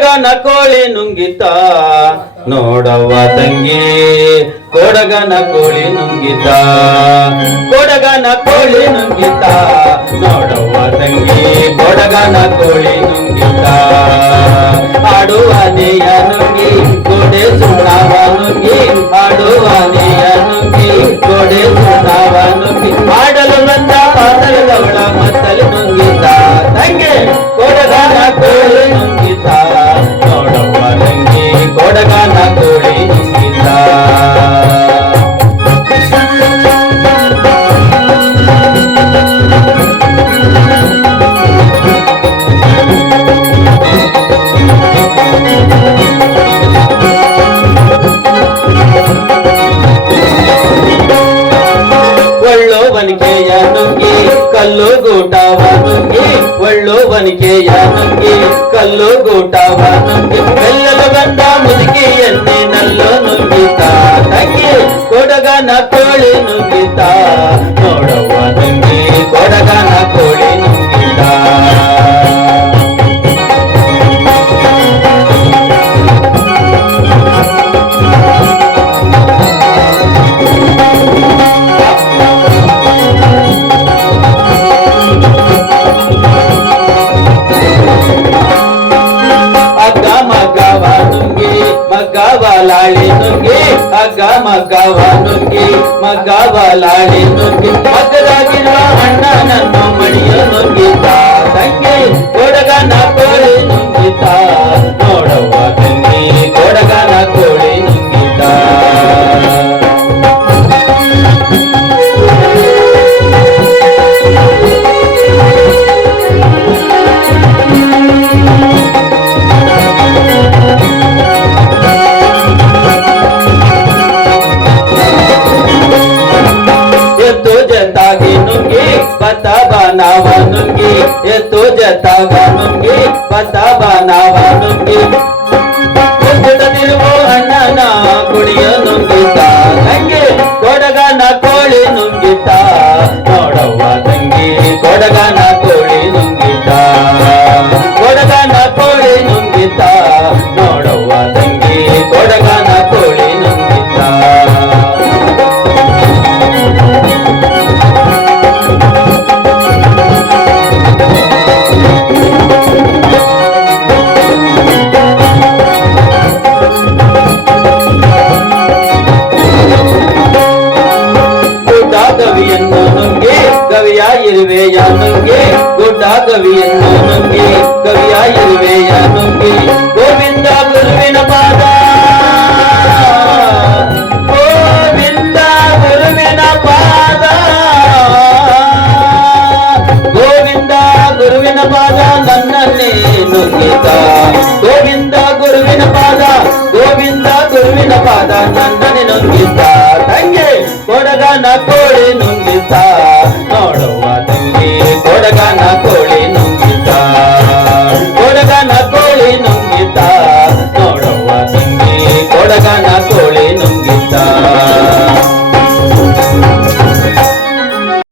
ಕೊಡಗನ ಕೋಳಿ ನುಂಗಿತ. ನೋಡವ್ವ ತಂಗಿ, ಕೊಡಗನ ಕೋಳಿ ನುಂಗಿತ. ಕೊಡಗನ ಕೋಳಿ ನುಂಗಿತ. ನೋಡವ್ವ ತಂಗಿ, ಕೊಡಗನ ಕೋಳಿ ನುಂಗಿತ. ಆಡುವ ನುಂಗಿ ಕೊಡೆ ಸುಣ್ಣವ ಒಳ್ಳು ಬನಿಕೆಯ ನುಂಗಿ ಕಲ್ಲು ಗೂಟವ ನುಂಗಿ ಒಳ್ಳು ಬನಿಕೆಯ ನುಂಗಿ ಕಲ್ಲು ಗೂಟವ ನುಂಗಿ ಬೆಲ್ಲದ ಬಂದ ಮುದುಕಿ ಎಣ್ಣೆ ನಲ್ಲು ನುಂಗಿತ ತಂಗಿ ಕೊಡಗನ ಕೋಳಿ ನುಂಗಿತ ನೋಡವ್ವ ಮಗವ ಲಾಳಿ ನುಂಗಿ ಅಗ್ಗ ಮಗವ ನುಂಗಿ ಮಗ ಬಲಾಳಿ ನುಂಗಿ ಮಗದಾಗಿರುವ ಅಣ್ಣನನ್ನು ಮಣಿಯ ನುಂಗಿತ ನುಂಗಿ ಪತ ಬನಾವ ನುಂಗಿ ಎತ್ತು ಜತಾಗ ನುಂಗಿ ಪತ ಬನಾವ ನುಂಗಿ ತಿರುವು ಅಣ್ಣನ ಕುಡಿಯ ನುಂಗಿತ ತಂಗಿ ಕೊಡಗನ ಕೋಳಿ ನುಂಗಿತ ನೋಡವ್ವ ತಂಗಿ, ಕೊಡಗನ ಕೋಳಿ ನುಂಗಿತ ಕೊಡಗನ ಕೋಳಿ ನುಂಗಿತ ನೋಡವ್ವ ಗುಡ್ಡ ಗವಿಯನ್ನು ನುಂಗಿ ಗವಿಯ ಇರುವೆಯ ನುಂಗಿ ಗೋವಿಂದ ಗುರುವಿನ ಪಾದ ಗೋವಿಂದ ಗುರುವಿನ ಪಾದ ಗೋವಿಂದ ಗುರುವಿನ ಪಾದ ನನ್ನನ್ನೇ ನುಂಗಿತ ಗೋವಿಂದ ಗುರುವಿನ ಪಾದ ಗೋವಿಂದ ಗುರುವಿನ ಪಾದ ನನ್ನನ್ನೇ ನುಂಗಿತ ತಂಗೆ ಕೊಡಗನ ಕೋಳಿ ನುಂಗಿತ